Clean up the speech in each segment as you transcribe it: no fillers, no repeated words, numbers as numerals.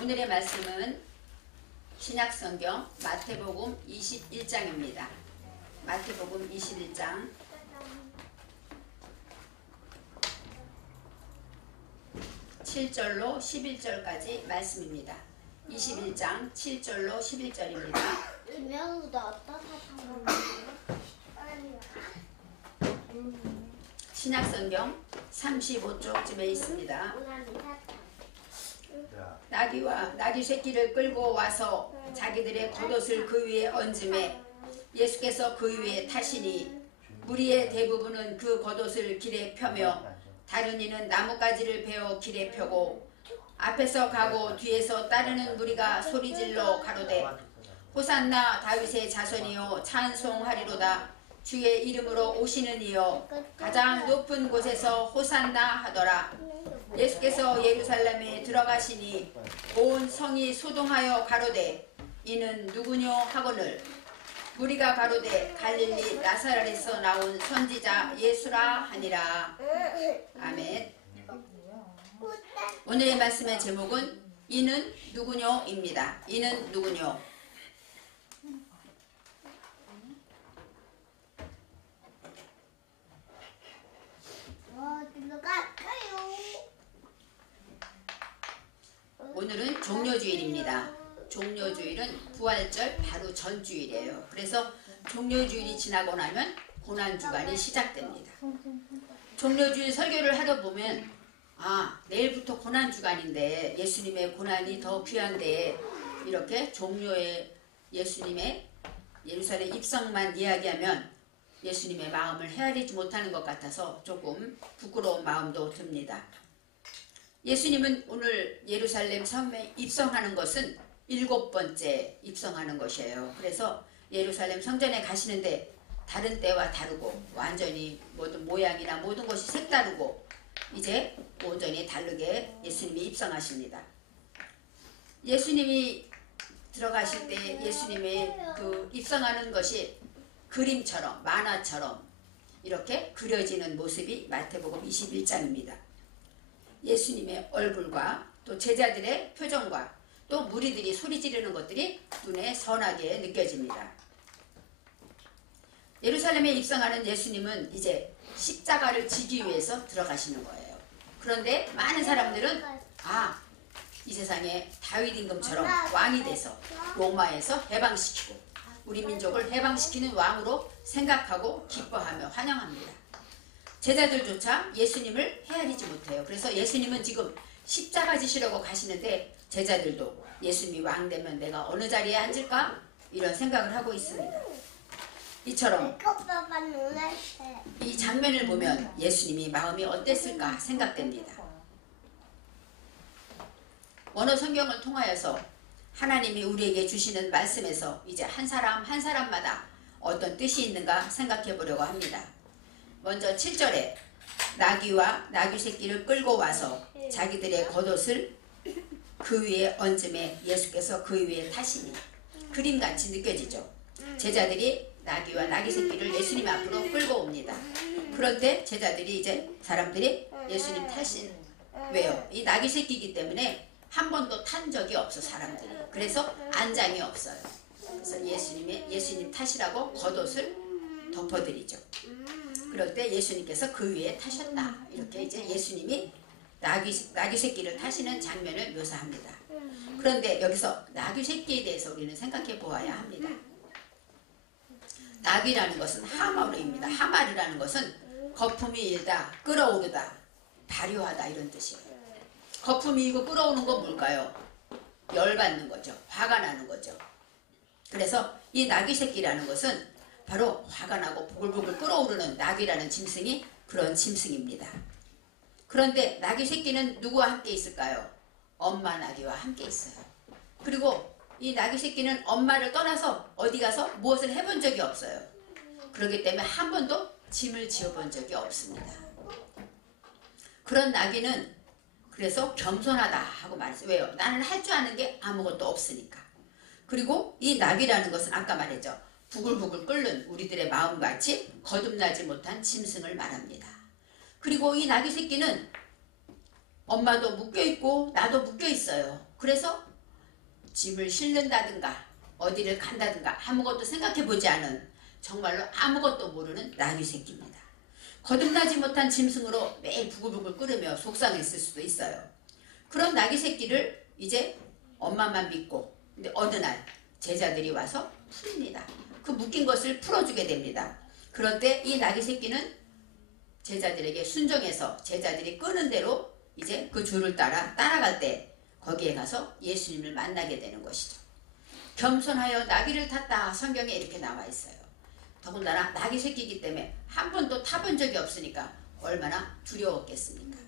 오늘의 말씀은 신약성경 마태복음 21장입니다. 마태복음 21장 7절로 11절까지 말씀입니다. 21장 7절로 11절입니다. 신약성경 35쪽쯤에 있습니다. 나귀와 나귀 새끼를 끌고 와서 자기들의 겉옷을 그 위에 얹음에 예수께서 그 위에 타시니 무리의 대부분은 그 겉옷을 길에 펴며 다른 이는 나뭇가지를 베어 길에 펴고 앞에서 가고 뒤에서 따르는 무리가 소리질러 가로되 호산나 다윗의 자손이요 찬송하리로다 주의 이름으로 오시는 이여 가장 높은 곳에서 호산나 하더라. 예수께서 예루살렘에 들어가시니 온 성이 소동하여 가로되 이는 누구뇨 하거늘 무리가 가로되 갈릴리 나사렛에서 나온 선지자 예수라 하니라. 아멘. 오늘의 말씀의 제목은 이는 누구뇨입니다. 이는 누구뇨. 오늘은 종려주일입니다. 종려주일은 부활절 바로 전주일이에요. 그래서 종려주일이 지나고 나면 고난주간이 시작됩니다. 종려주일 설교를 하다 보면 내일부터 고난주간인데 예수님의 고난이 더 귀한데 이렇게 종려의 예수님의 예루살렘 입성만 이야기하면 예수님의 마음을 헤아리지 못하는 것 같아서 조금 부끄러운 마음도 듭니다. 예수님은 오늘 예루살렘 성에 입성하는 것은 7번째 입성하는 것이에요. 그래서 예루살렘 성전에 가시는데 다른 때와 다르고 완전히 모든 모양이나 모든 것이 색다르고 이제 온전히 다르게 예수님이 입성하십니다. 예수님이 들어가실 때 예수님의 그 입성하는 것이 그림처럼 만화처럼 이렇게 그려지는 모습이 마태복음 21장입니다. 예수님의 얼굴과 또 제자들의 표정과 또 무리들이 소리 지르는 것들이 눈에 선하게 느껴집니다. 예루살렘에 입성하는 예수님은 이제 십자가를 지기 위해서 들어가시는 거예요. 그런데 많은 사람들은 이 세상에 다윗 임금처럼 왕이 돼서 로마에서 해방시키고 우리 민족을 해방시키는 왕으로 생각하고 기뻐하며 환영합니다. 제자들조차 예수님을 헤아리지 못해요. 그래서 예수님은 지금 십자가 지시려고 가시는데 제자들도 예수님이 왕 되면 내가 어느 자리에 앉을까? 이런 생각을 하고 있습니다. 이처럼 이 장면을 보면 예수님이 마음이 어땠을까 생각됩니다. 원어 성경을 통하여서 하나님이 우리에게 주시는 말씀에서 이제 한 사람 한 사람마다 어떤 뜻이 있는가 생각해 보려고 합니다. 먼저 7절에 나귀와 나귀 새끼를 끌고 와서 자기들의 겉옷을 그 위에 얹음에 예수께서 그 위에 타시니 그림같이 느껴지죠. 제자들이 나귀와 나귀 새끼를 예수님 앞으로 끌고 옵니다. 그럴 때 제자들이 이제 사람들이 예수님 타신 왜요? 이 나귀 새끼이기 때문에 한 번도 탄 적이 없어 사람들이. 그래서 안장이 없어요. 그래서 예수님 타시라고 겉옷을 덮어드리죠. 그럴 때 예수님께서 그 위에 타셨다. 이렇게 이제 예수님이 나귀 새끼를 타시는 장면을 묘사합니다. 그런데 여기서 나귀 새끼에 대해서 우리는 생각해 보아야 합니다. 나귀라는 것은 하마르입니다. 하마르라는 것은 거품이 일다, 끓어오르다, 발효하다 이런 뜻이에요. 거품이 일고 끓어오는 건 뭘까요? 열받는 거죠. 화가 나는 거죠. 그래서 이 나귀 새끼라는 것은 바로 화가 나고 보글보글 끓어오르는 나귀라는 짐승이 그런 짐승입니다. 그런데 나귀 새끼는 누구와 함께 있을까요? 엄마 나귀와 함께 있어요. 그리고 이 나귀 새끼는 엄마를 떠나서 어디 가서 무엇을 해본 적이 없어요. 그렇기 때문에 한 번도 짐을 지어본 적이 없습니다. 그런 나귀는 그래서 겸손하다 하고 말했어요. 왜요? 나는 할 줄 아는 게 아무것도 없으니까. 그리고 이 나귀라는 것은 아까 말했죠. 부글부글 끓는 우리들의 마음같이 거듭나지 못한 짐승을 말합니다. 그리고 이 나귀 새끼는 엄마도 묶여있고 나도 묶여있어요. 그래서 짐을 싣는다든가 어디를 간다든가 아무것도 생각해보지 않은 정말로 아무것도 모르는 나귀 새끼입니다. 거듭나지 못한 짐승으로 매일 부글부글 끓으며 속상했을 수도 있어요. 그런 나귀 새끼를 이제 엄마만 믿고 근데 어느 날 제자들이 와서 풉니다. 그 묶인 것을 풀어주게 됩니다. 그럴 때 이 나귀 새끼는 제자들에게 순종해서 제자들이 끄는 대로 이제 그 줄을 따라갈 때 거기에 가서 예수님을 만나게 되는 것이죠. 겸손하여 나귀를 탔다. 성경에 이렇게 나와 있어요. 더군다나 나귀 새끼이기 때문에 한 번도 타본 적이 없으니까 얼마나 두려웠겠습니까.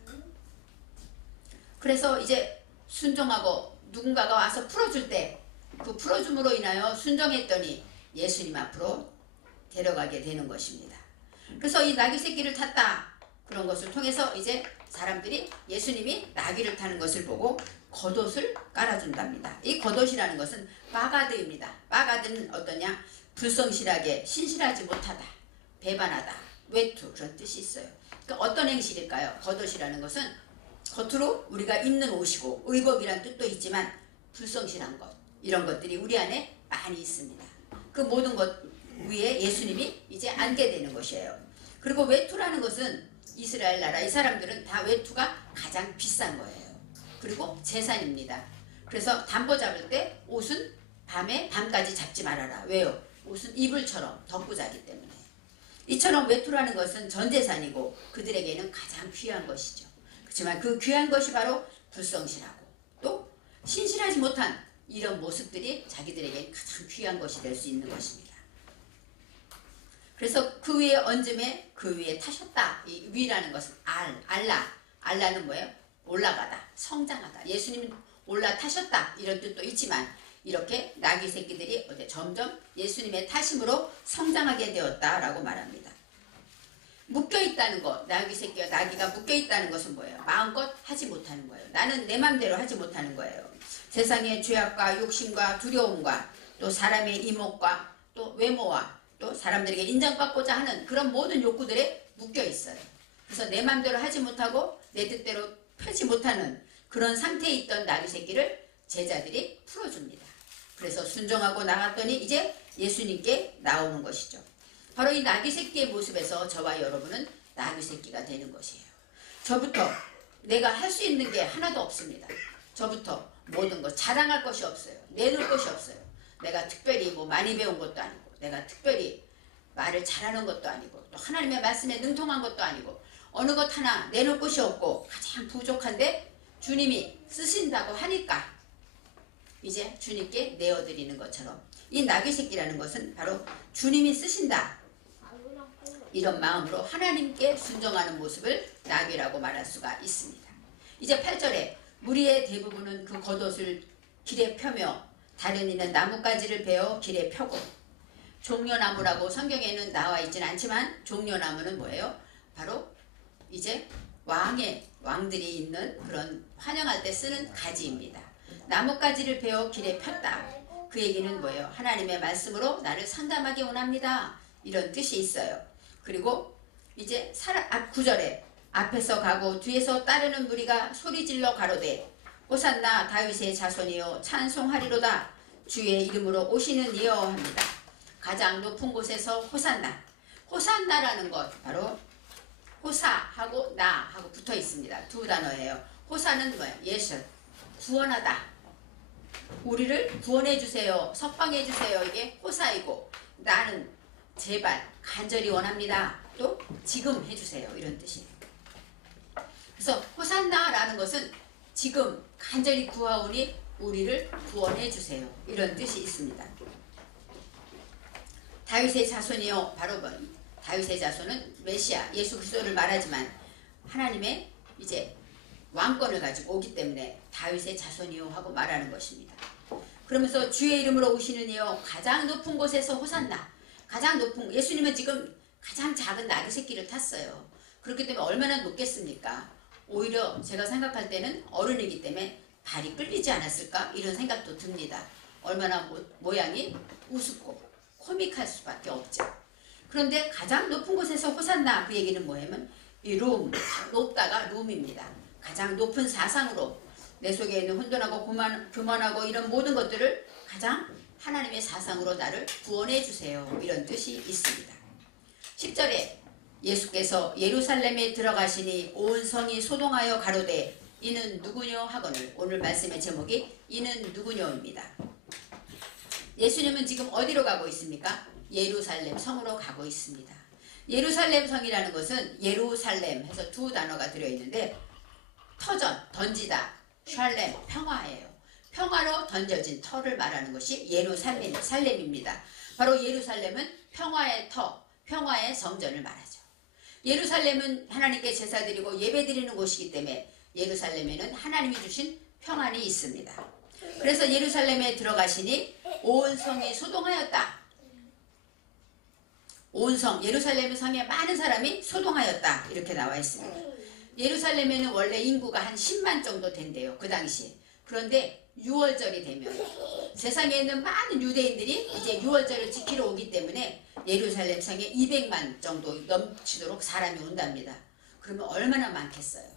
그래서 이제 순종하고 누군가가 와서 풀어줄 때 그 풀어줌으로 인하여 순종했더니 예수님 앞으로 데려가게 되는 것입니다. 그래서 이 나귀 새끼를 탔다. 그런 것을 통해서 이제 사람들이 예수님이 나귀를 타는 것을 보고 겉옷을 깔아준답니다. 이 겉옷이라는 것은 마가드입니다. 마가드는 어떠냐? 불성실하게 신실하지 못하다, 배반하다, 외투 그런 뜻이 있어요. 그러니까 어떤 행실일까요? 겉옷이라는 것은 겉으로 우리가 입는 옷이고 의복이란 뜻도 있지만 불성실한 것 이런 것들이 우리 안에 많이 있습니다. 그 모든 것 위에 예수님이 이제 앉게 되는 것이에요. 그리고 외투라는 것은 이스라엘 나라 이 사람들은 다 외투가 가장 비싼 거예요. 그리고 재산입니다. 그래서 담보 잡을 때 옷은 밤까지 잡지 말아라. 왜요? 옷은 이불처럼 덮고 자기 때문에. 이처럼 외투라는 것은 전 재산이고 그들에게는 가장 귀한 것이죠. 그렇지만 그 귀한 것이 바로 불성실하고 또 신실하지 못한 이런 모습들이 자기들에게 가장 귀한 것이 될 수 있는 것입니다. 그래서 그 위에 얹음에 그 위에 타셨다. 이 위라는 것은 알라는 뭐예요? 올라가다, 성장하다. 예수님은 올라타셨다 이런 뜻도 있지만 이렇게 나귀 새끼들이 점점 예수님의 타심으로 성장하게 되었다라고 말합니다. 묶여있다는 것, 나귀 새끼와 나귀가 묶여있다는 것은 뭐예요? 마음껏 하지 못하는 거예요. 나는 내 맘대로 하지 못하는 거예요. 세상의 죄악과 욕심과 두려움과 또 사람의 이목과 또 외모와 또 사람들에게 인정받고자 하는 그런 모든 욕구들에 묶여있어요. 그래서 내 맘대로 하지 못하고 내 뜻대로 펴지 못하는 그런 상태에 있던 나귀 새끼를 제자들이 풀어줍니다. 그래서 순종하고 나갔더니 이제 예수님께 나오는 것이죠. 바로 이 나귀 새끼의 모습에서 저와 여러분은 나귀 새끼가 되는 것이에요. 저부터 내가 할 수 있는 게 하나도 없습니다. 저부터 모든 것 자랑할 것이 없어요. 내놓을 것이 없어요. 내가 특별히 많이 배운 것도 아니고 내가 특별히 말을 잘하는 것도 아니고 또 하나님의 말씀에 능통한 것도 아니고 어느 것 하나 내놓을 것이 없고 가장 부족한데 주님이 쓰신다고 하니까 이제 주님께 내어드리는 것처럼 이 나귀 새끼라는 것은 바로 주님이 쓰신다 이런 마음으로 하나님께 순종하는 모습을 나귀라고 말할 수가 있습니다. 이제 8절에 무리의 대부분은 그 겉옷을 길에 펴며 다른 이는 나뭇가지를 베어 길에 펴고 종려나무라고 성경에는 나와 있지는 않지만 종려나무는 뭐예요? 바로 이제 왕들이 있는 그런 환영할 때 쓰는 가지입니다. 나뭇가지를 베어 길에 폈다. 그 얘기는 뭐예요? 하나님의 말씀으로 나를 상담하기 원합니다. 이런 뜻이 있어요. 그리고 이제 9절에 앞에서 가고 뒤에서 따르는 무리가 소리질러 가로되 호산나 다윗의 자손이여 찬송하리로다 주의 이름으로 오시는 이여 합니다. 가장 높은 곳에서 호산나. 호산나라는 것 바로 호사하고 나하고 붙어 있습니다. 두 단어예요. 호사는 뭐예요? 예수 구원하다. 우리를 구원해 주세요. 석방해 주세요. 이게 호사이고 나는 제발 간절히 원합니다. 또 지금 해주세요. 이런 뜻이에요. 그래서 호산나라는 것은 지금 간절히 구하오니 우리를 구원해 주세요. 이런 뜻이 있습니다. 다윗의 자손이요. 바로 다윗의 자손은 메시아 예수 그리스도를 말하지만 하나님의 이제 왕권을 가지고 오기 때문에 다윗의 자손이요 하고 말하는 것입니다. 그러면서 주의 이름으로 오시는 이요 가장 높은 곳에서 호산나. 가장 높은 예수님은 지금 가장 작은 나귀 새끼를 탔어요. 그렇기 때문에 얼마나 높겠습니까? 오히려 제가 생각할 때는 어른이기 때문에 발이 끌리지 않았을까 이런 생각도 듭니다. 얼마나 모양이 우습고 코믹할 수밖에 없죠. 그런데 가장 높은 곳에서 호산나 그 얘기는 뭐냐면 이 높다가 룸입니다. 가장 높은 사상으로 내 속에 있는 혼돈하고 교만하고 이런 모든 것들을 가장 하나님의 사상으로 나를 구원해 주세요. 이런 뜻이 있습니다. 10절에 예수께서 예루살렘에 들어가시니 온 성이 소동하여 가로되 이는 누구뇨 하거늘. 오늘 말씀의 제목이 이는 누구뇨입니다. 예수님은 지금 어디로 가고 있습니까? 예루살렘 성으로 가고 있습니다. 예루살렘 성이라는 것은 예루살렘 해서 두 단어가 들어있는데 터전, 던지다, 샬렘, 평화예요. 평화로 던져진 터를 말하는 것이 예루살렘입니다. 바로 예루살렘은 평화의 터, 평화의 성전을 말하죠. 예루살렘은 하나님께 제사 드리고 예배 드리는 곳이기 때문에 예루살렘에는 하나님이 주신 평안이 있습니다. 그래서 예루살렘에 들어가시니 온 성이 소동하였다. 온 성, 예루살렘 성에 많은 사람이 소동하였다. 이렇게 나와 있습니다. 예루살렘에는 원래 인구가 한 10만 정도 된대요. 그 당시에. 그런데 6월절이 되면 세상에 있는 많은 유대인들이 이제 6월절을 지키러 오기 때문에 예루살렘 성에 200만 정도 넘치도록 사람이 온답니다. 그러면 얼마나 많겠어요.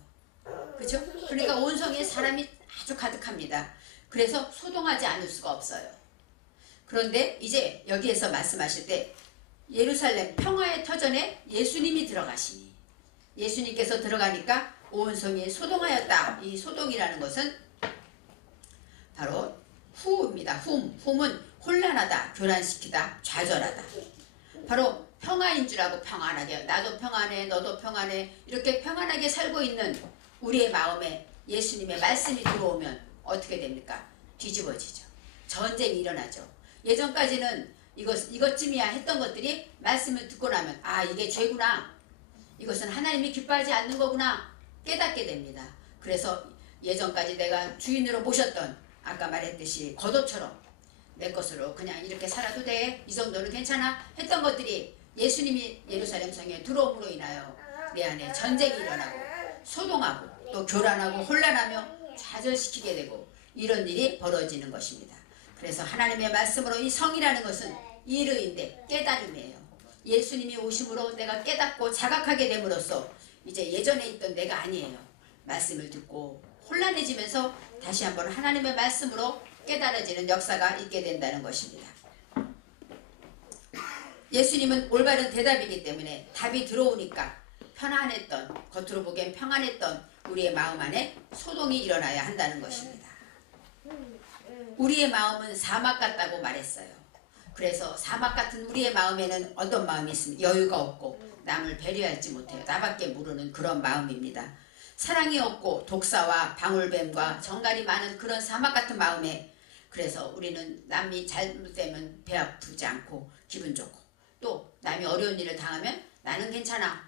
그렇죠? 그러니까 온 성에 사람이 아주 가득합니다. 그래서 소동하지 않을 수가 없어요. 그런데 이제 여기에서 말씀하실 때 예루살렘 평화의 터전에 예수님이 들어가시니 예수님께서 들어가니까 온 성이 소동하였다. 이 소동이라는 것은 바로 후입니다. 훔은 혼란하다, 교란시키다, 좌절하다. 바로 평화인 줄 알고 평안하게, 나도 평안해, 너도 평안해, 이렇게 평안하게 살고 있는 우리의 마음에 예수님의 말씀이 들어오면 어떻게 됩니까? 뒤집어지죠. 전쟁이 일어나죠. 예전까지는 이것쯤이야 했던 것들이 말씀을 듣고 나면 아, 이게 죄구나, 이것은 하나님이 기뻐하지 않는 거구나 깨닫게 됩니다. 그래서 예전까지 내가 주인으로 모셨던 아까 말했듯이 겉옷처럼 내 것으로 그냥 이렇게 살아도 돼, 이 정도는 괜찮아 했던 것들이 예수님이 예루살렘 성에 들어옴으로 인하여 내 안에 전쟁이 일어나고 소동하고 또 교란하고 혼란하며 좌절시키게 되고 이런 일이 벌어지는 것입니다. 그래서 하나님의 말씀으로 이 성이라는 것은 이르인데 깨달음이에요. 예수님이 오심으로 내가 깨닫고 자각하게 됨으로써 이제 예전에 있던 내가 아니에요. 말씀을 듣고 혼란해지면서 다시 한번 하나님의 말씀으로 깨달아지는 역사가 있게 된다는 것입니다. 예수님은 올바른 대답이기 때문에 답이 들어오니까 편안했던, 겉으로 보기엔 평안했던 우리의 마음 안에 소동이 일어나야 한다는 것입니다. 우리의 마음은 사막 같다고 말했어요. 그래서 사막 같은 우리의 마음에는 어떤 마음이 있습니까? 여유가 없고 남을 배려하지 못해요. 나밖에 모르는 그런 마음입니다. 사랑이 없고 독사와 방울뱀과 정갈이 많은 그런 사막 같은 마음에, 그래서 우리는 남이 잘못되면 배 아프지 않고 기분 좋고, 또 남이 어려운 일을 당하면 나는 괜찮아,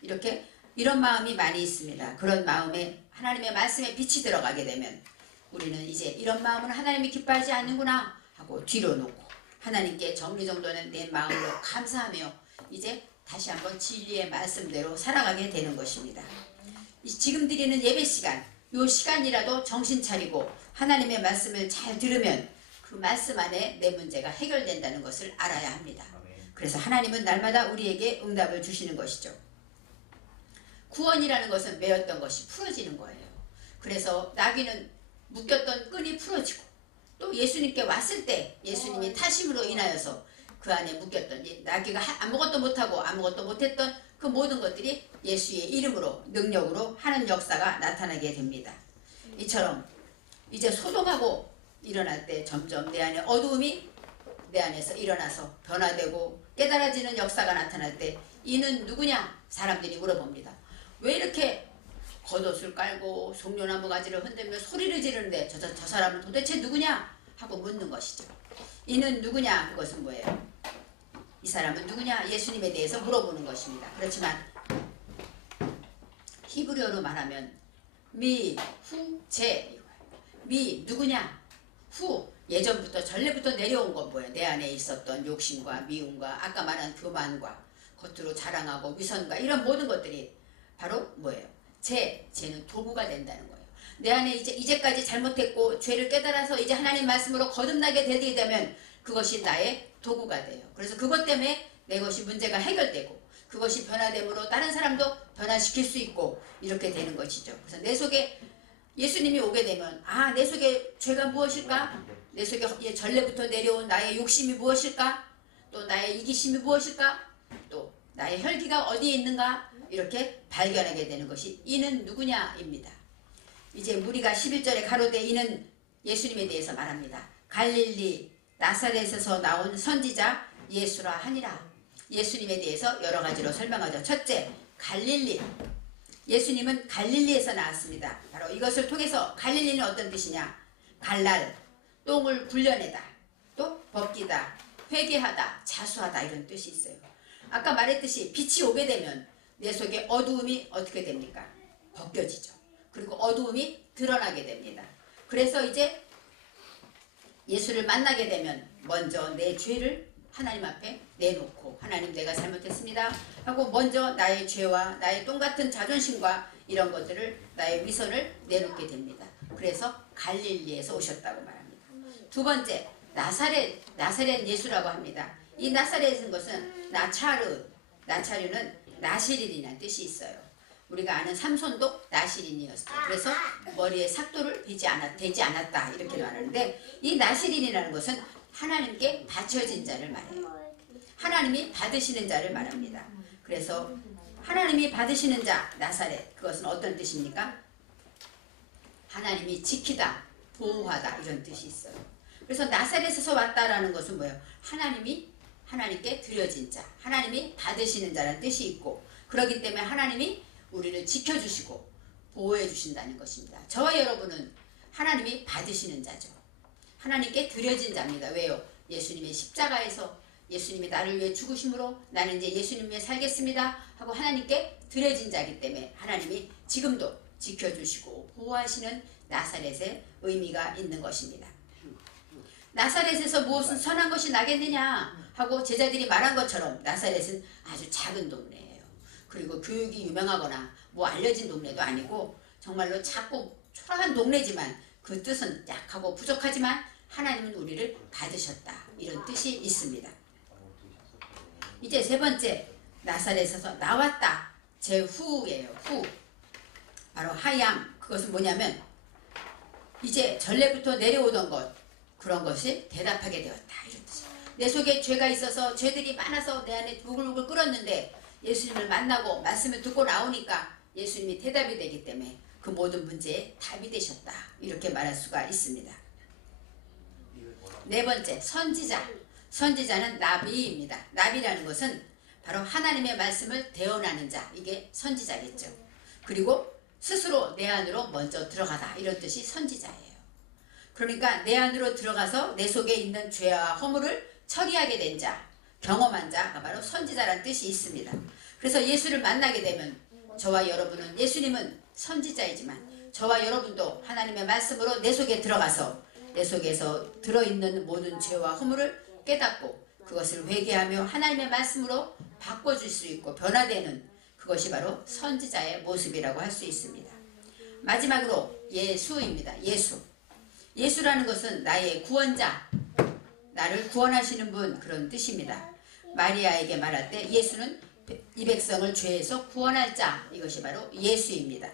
이렇게 이런 마음이 많이 있습니다. 그런 마음에 하나님의 말씀에 빛이 들어가게 되면 우리는 이제 이런 마음은 하나님이 기뻐하지 않는구나 하고 뒤로 놓고 하나님께 정리정돈된 내 마음으로 감사하며 이제 다시 한번 진리의 말씀대로 살아가게 되는 것입니다. 지금 드리는 예배 시간, 요 시간이라도 정신 차리고 하나님의 말씀을 잘 들으면 그 말씀 안에 내 문제가 해결된다는 것을 알아야 합니다. 그래서 하나님은 날마다 우리에게 응답을 주시는 것이죠. 구원이라는 것은 매였던 것이 풀어지는 거예요. 그래서 나귀는 묶였던 끈이 풀어지고, 또 예수님께 왔을 때 예수님이 타심으로 인하여서 그 안에 묶였던 나귀가 아무것도 못하고 아무것도 못했던 그 모든 것들이 예수의 이름으로 능력으로 하는 역사가 나타나게 됩니다. 이처럼 이제 소동하고 일어날 때 점점 내 안에 어두움이 내 안에서 일어나서 변화되고 깨달아지는 역사가 나타날 때 이는 누구냐? 사람들이 물어봅니다. 왜 이렇게 겉옷을 깔고 송료나무 가지를 흔들며 소리를 지르는데 저 사람은 도대체 누구냐? 하고 묻는 것이죠. 이는 누구냐? 그것은 뭐예요? 이 사람은 누구냐? 예수님에 대해서 물어보는 것입니다. 그렇지만 히브리어로 말하면 미, 후, 제, 미 누구냐? 후, 예전부터 전례부터 내려온 건 뭐예요? 내 안에 있었던 욕심과 미움과 아까 말한 교만과 겉으로 자랑하고 위선과 이런 모든 것들이 바로 뭐예요? 쟤는 도구가 된다는 거예요. 내 안에 이제까지 잘못했고 죄를 깨달아서 이제 하나님 말씀으로 거듭나게 되게 되면 그것이 나의 도구가 돼요. 그래서 그것 때문에 내 것이 문제가 해결되고 그것이 변화됨으로 다른 사람도 변화시킬 수 있고 이렇게 되는 것이죠. 그래서 내 속에 예수님이 오게 되면 내 속에 죄가 무엇일까? 내 속에 전례부터 내려온 나의 욕심이 무엇일까? 또 나의 이기심이 무엇일까? 또 나의 혈기가 어디에 있는가? 이렇게 발견하게 되는 것이 이는 누구냐입니다. 이제 무리가 11절에 가로되 이는 예수님에 대해서 말합니다. 갈릴리 나사렛에서 나온 선지자 예수라 하니라. 예수님에 대해서 여러 가지로 설명하죠. 첫째, 갈릴리. 예수님은 갈릴리에서 나왔습니다. 바로 이것을 통해서 갈릴리는 어떤 뜻이냐? 갈랄, 똥을 굴려내다, 또 벗기다, 회개하다, 자수하다 이런 뜻이 있어요. 아까 말했듯이 빛이 오게 되면 내 속에 어두움이 어떻게 됩니까? 벗겨지죠. 그리고 어두움이 드러나게 됩니다. 그래서 이제 예수를 만나게 되면 먼저 내 죄를 하나님 앞에 내놓고 하나님 내가 잘못했습니다 하고 먼저 나의 죄와 나의 똥같은 자존심과 이런 것들을 나의 위선을 내놓게 됩니다. 그래서 갈릴리에서 오셨다고 말합니다. 두 번째, 나사렛 예수라고 합니다. 이 나사렛은 것은 나차르는 나시린이라는 뜻이 있어요. 우리가 아는 삼손도 나시린이었어요. 그래서 머리에 삭도를 대지 않았다 이렇게 말하는데 이 나시린이라는 것은 하나님께 바쳐진 자를 말해요. 하나님이 받으시는 자를 말합니다. 그래서 하나님이 받으시는 자 나사렛 그것은 어떤 뜻입니까? 하나님이 지키다, 보호하다 이런 뜻이 있어요. 그래서 나사렛에서 왔다라는 것은 뭐예요? 하나님께 드려진 자, 하나님이 받으시는 자라는 뜻이 있고 그렇기 때문에 하나님이 우리를 지켜주시고 보호해 주신다는 것입니다. 저와 여러분은 하나님이 받으시는 자죠. 하나님께 드려진 자입니다. 왜요? 예수님의 십자가에서 예수님이 나를 위해 죽으심으로 나는 이제 예수님 위해 살겠습니다 하고 하나님께 드려진 자이기 때문에 하나님이 지금도 지켜주시고 보호하시는 나사렛의 의미가 있는 것입니다. 나사렛에서 무엇은 선한 것이 나겠느냐 하고 제자들이 말한 것처럼 나사렛은 아주 작은 동네예요. 그리고 교육이 유명하거나 뭐 알려진 동네도 아니고 정말로 작고 초라한 동네지만 그 뜻은 약하고 부족하지만 하나님은 우리를 받으셨다 이런 뜻이 있습니다. 이제 세 번째, 나사렛에서 나왔다 제 후예요. 후 바로 하얌. 그것은 뭐냐면 이제 전례부터 내려오던 것 그런 것이 대답하게 되었다 이런 뜻이에요. 내 속에 죄가 있어서 죄들이 많아서 내 안에 부글부글 끓었는데 예수님을 만나고 말씀을 듣고 나오니까 예수님이 대답이 되기 때문에 그 모든 문제에 답이 되셨다 이렇게 말할 수가 있습니다. 네 번째, 선지자. 선지자는 나비입니다. 나비라는 것은 바로 하나님의 말씀을 대언하는 자, 이게 선지자겠죠. 그리고 스스로 내 안으로 먼저 들어가다 이런 뜻이 선지자예요. 그러니까 내 안으로 들어가서 내 속에 있는 죄와 허물을 처리하게 된 자, 경험한 자가 바로 선지자라는 뜻이 있습니다. 그래서 예수를 만나게 되면 저와 여러분은 예수님은 선지자이지만 저와 여러분도 하나님의 말씀으로 내 속에 들어가서 내 속에서 들어있는 모든 죄와 허물을 깨닫고 그것을 회개하며 하나님의 말씀으로 바꿔줄 수 있고 변화되는 그것이 바로 선지자의 모습이라고 할 수 있습니다. 마지막으로 예수입니다. 예수라는 것은 나의 구원자, 나를 구원하시는 분 그런 뜻입니다. 마리아에게 말할 때 예수는 이 백성을 죄에서 구원할 자, 이것이 바로 예수입니다.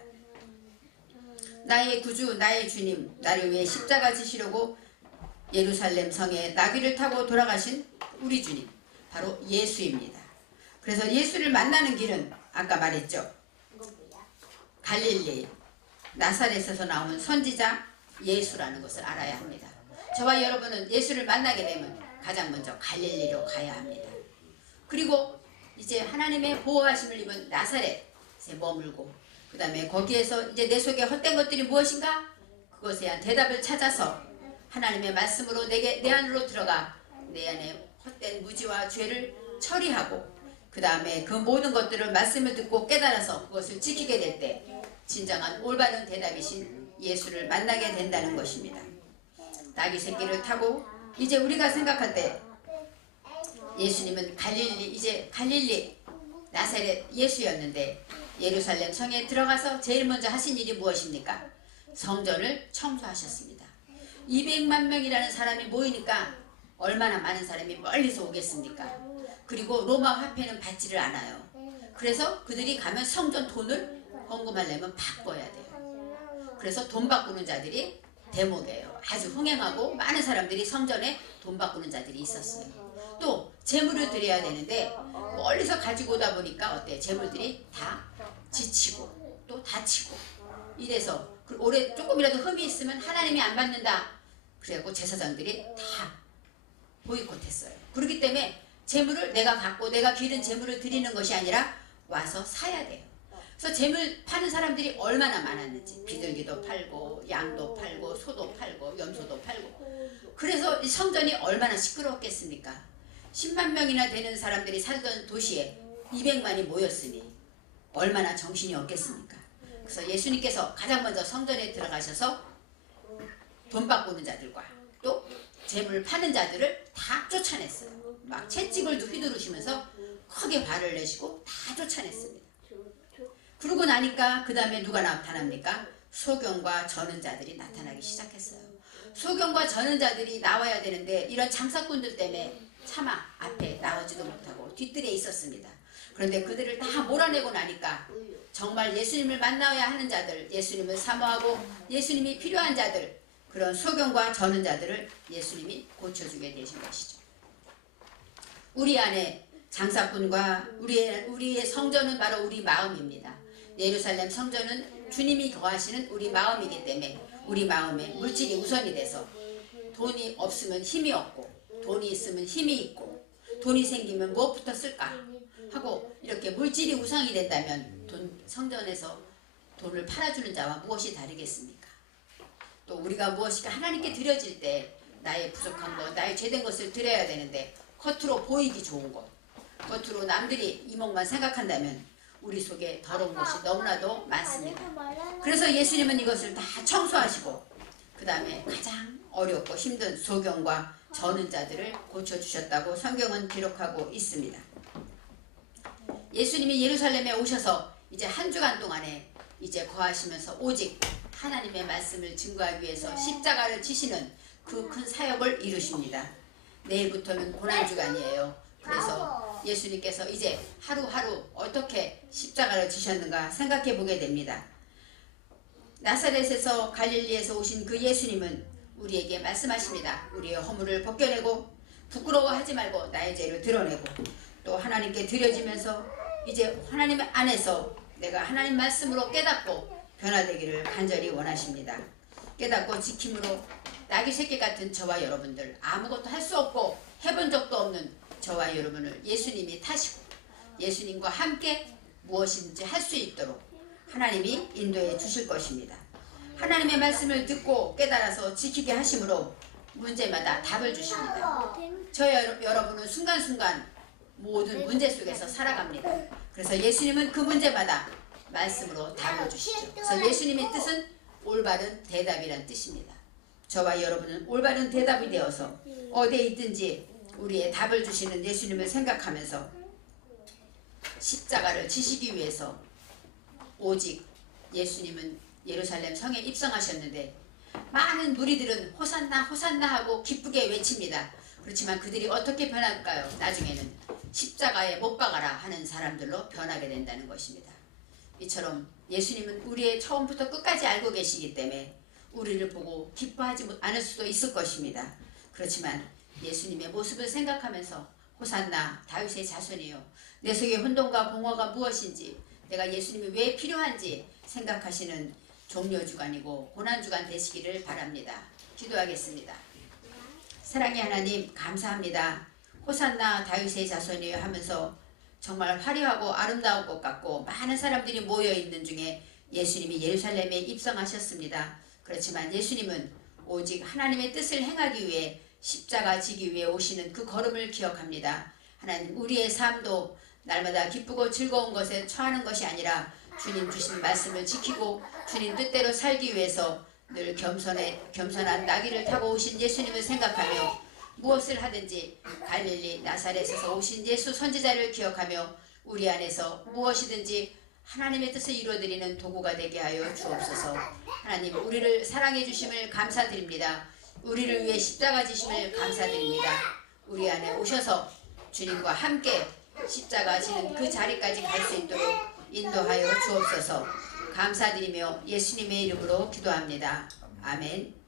나의 구주, 나의 주님, 나를 위해 십자가 지시려고 예루살렘 성에 나귀를 타고 돌아가신 우리 주님, 바로 예수입니다. 그래서 예수를 만나는 길은 아까 말했죠. 갈릴리, 나사렛에서 나온 선지자 예수라는 것을 알아야 합니다. 저와 여러분은 예수를 만나게 되면 가장 먼저 갈릴리로 가야 합니다. 그리고 이제 하나님의 보호하심을 입은 나사렛에 머물고 그 다음에 거기에서 이제 내 속에 헛된 것들이 무엇인가? 그것에 대한 대답을 찾아서 하나님의 말씀으로 내 안으로 들어가 내 안에 헛된 무지와 죄를 처리하고 그 다음에 그 모든 것들을 말씀을 듣고 깨달아서 그것을 지키게 될 때 진정한 올바른 대답이신 예수를 만나게 된다는 것입니다. 나귀 새끼를 타고 이제 우리가 생각할 때 예수님은 갈릴리 나사렛 예수였는데 예루살렘 성에 들어가서 제일 먼저 하신 일이 무엇입니까? 성전을 청소하셨습니다. 200만 명이라는 사람이 모이니까 얼마나 많은 사람이 멀리서 오겠습니까? 그리고 로마 화폐는 받지를 않아요. 그래서 그들이 가면 성전 돈을 헌금하려면 바꿔야 돼요. 그래서 돈 바꾸는 자들이 대목이에요. 아주 흥행하고 많은 사람들이 성전에 돈 바꾸는 자들이 있었어요. 또 재물을 드려야 되는데 멀리서 가지고 오다 보니까 어때? 재물들이 다 지치고 또 다치고 이래서 올해 조금이라도 흠이 있으면 하나님이 안 받는다. 그래갖고 제사장들이 다 보이콧했어요. 그렇기 때문에 재물을 내가 갖고 내가 기른 재물을 드리는 것이 아니라 와서 사야 돼요. 그래서 재물 파는 사람들이 얼마나 많았는지 비둘기도 팔고 양도 팔고 소도 팔고 염소도 팔고 그래서 이 성전이 얼마나 시끄러웠겠습니까? 10만 명이나 되는 사람들이 살던 도시에 200만이 모였으니 얼마나 정신이 없겠습니까? 그래서 예수님께서 가장 먼저 성전에 들어가셔서 돈 바꾸는 자들과 또 재물 파는 자들을 다 쫓아냈어요. 막 채찍을 휘두르시면서 크게 발을 내시고 다 쫓아냈습니다. 그러고 나니까 그 다음에 누가 나타납니까? 소경과 저는 자들이 나타나기 시작했어요. 소경과 저는 자들이 나와야 되는데 이런 장사꾼들 때문에 차마 앞에 나오지도 못하고 뒤뜰에 있었습니다. 그런데 그들을 다 몰아내고 나니까 정말 예수님을 만나야 하는 자들, 예수님을 사모하고 예수님이 필요한 자들, 그런 소경과 저는 자들을 예수님이 고쳐주게 되신 것이죠. 우리 안에 장사꾼과 우리의 성전은 바로 우리 마음입니다. 예루살렘 성전은 주님이 거하시는 우리 마음이기 때문에 우리 마음에 물질이 우선이 돼서 돈이 없으면 힘이 없고 돈이 있으면 힘이 있고 돈이 생기면 무엇부터 쓸까 하고 이렇게 물질이 우상이 된다면 성전에서 돈을 팔아주는 자와 무엇이 다르겠습니까? 또 우리가 무엇인가 하나님께 드려질 때 나의 부족한 것, 나의 죄된 것을 드려야 되는데 겉으로 보이기 좋은 것, 겉으로 남들이 이목만 생각한다면 우리 속에 더러운 것이 너무나도 많습니다. 그래서 예수님은 이것을 다 청소하시고 그 다음에 가장 어렵고 힘든 소경과 저는 자들을 고쳐주셨다고 성경은 기록하고 있습니다. 예수님이 예루살렘에 오셔서 이제 한 주간 동안에 이제 거하시면서 오직 하나님의 말씀을 증거하기 위해서 십자가를 지시는 그 큰 사역을 이루십니다. 내일부터는 고난주간이에요. 그래서 예수님께서 이제 하루하루 어떻게 십자가를 지셨는가 생각해 보게 됩니다. 나사렛에서 갈릴리에서 오신 그 예수님은 우리에게 말씀하십니다. 우리의 허물을 벗겨내고 부끄러워하지 말고 나의 죄를 드러내고 또 하나님께 드려지면서 이제 하나님 안에서 내가 하나님 말씀으로 깨닫고 변화되기를 간절히 원하십니다. 깨닫고 지킴으로 나귀 새끼 같은 저와 여러분들, 아무것도 할 수 없고 해본 적도 없는 저와 여러분을 예수님이 타시고 예수님과 함께 무엇인지 할 수 있도록 하나님이 인도해 주실 것입니다. 하나님의 말씀을 듣고 깨달아서 지키게 하심으로 문제마다 답을 주십니다. 여러분은 순간순간 모든 문제 속에서 살아갑니다. 그래서 예수님은 그 문제마다 말씀으로 답을 주시죠. 그래서 예수님의 뜻은 올바른 대답이란 뜻입니다. 저와 여러분은 올바른 대답이 되어서 어디에 있든지 우리의 답을 주시는 예수님을 생각하면서 십자가를 지시기 위해서 오직 예수님은 예루살렘 성에 입성하셨는데 많은 무리들은 호산나 호산나 하고 기쁘게 외칩니다. 그렇지만 그들이 어떻게 변할까요? 나중에는 십자가에 못 박아라 하는 사람들로 변하게 된다는 것입니다. 이처럼 예수님은 우리의 처음부터 끝까지 알고 계시기 때문에 우리를 보고 기뻐하지 않을 수도 있을 것입니다. 그렇지만 예수님의 모습을 생각하면서 호산나 다윗의 자손이요 내 속의 혼돈과 공허가 무엇인지 내가 예수님이 왜 필요한지 생각하시는 종료주간이고 고난주간 되시기를 바랍니다. 기도하겠습니다. 사랑의 하나님 감사합니다. 호산나 다윗의 자손이요 하면서 정말 화려하고 아름다운 것 같고 많은 사람들이 모여있는 중에 예수님이 예루살렘에 입성하셨습니다. 그렇지만 예수님은 오직 하나님의 뜻을 행하기 위해 십자가 지기 위해 오시는 그 걸음을 기억합니다. 하나님 우리의 삶도 날마다 기쁘고 즐거운 것에 처하는 것이 아니라 주님 주신 말씀을 지키고 주님 뜻대로 살기 위해서 늘 겸손한 나귀를 타고 오신 예수님을 생각하며 무엇을 하든지 갈릴리 나사렛에서 오신 예수 선지자를 기억하며 우리 안에서 무엇이든지 하나님의 뜻을 이루어드리는 도구가 되게 하여 주옵소서. 하나님 우리를 사랑해 주심을 감사드립니다. 우리를 위해 십자가 지심을 감사드립니다. 우리 안에 오셔서 주님과 함께 십자가 지는 그 자리까지 갈 수 있도록 인도하여 주옵소서. 감사드리며 예수님의 이름으로 기도합니다. 아멘.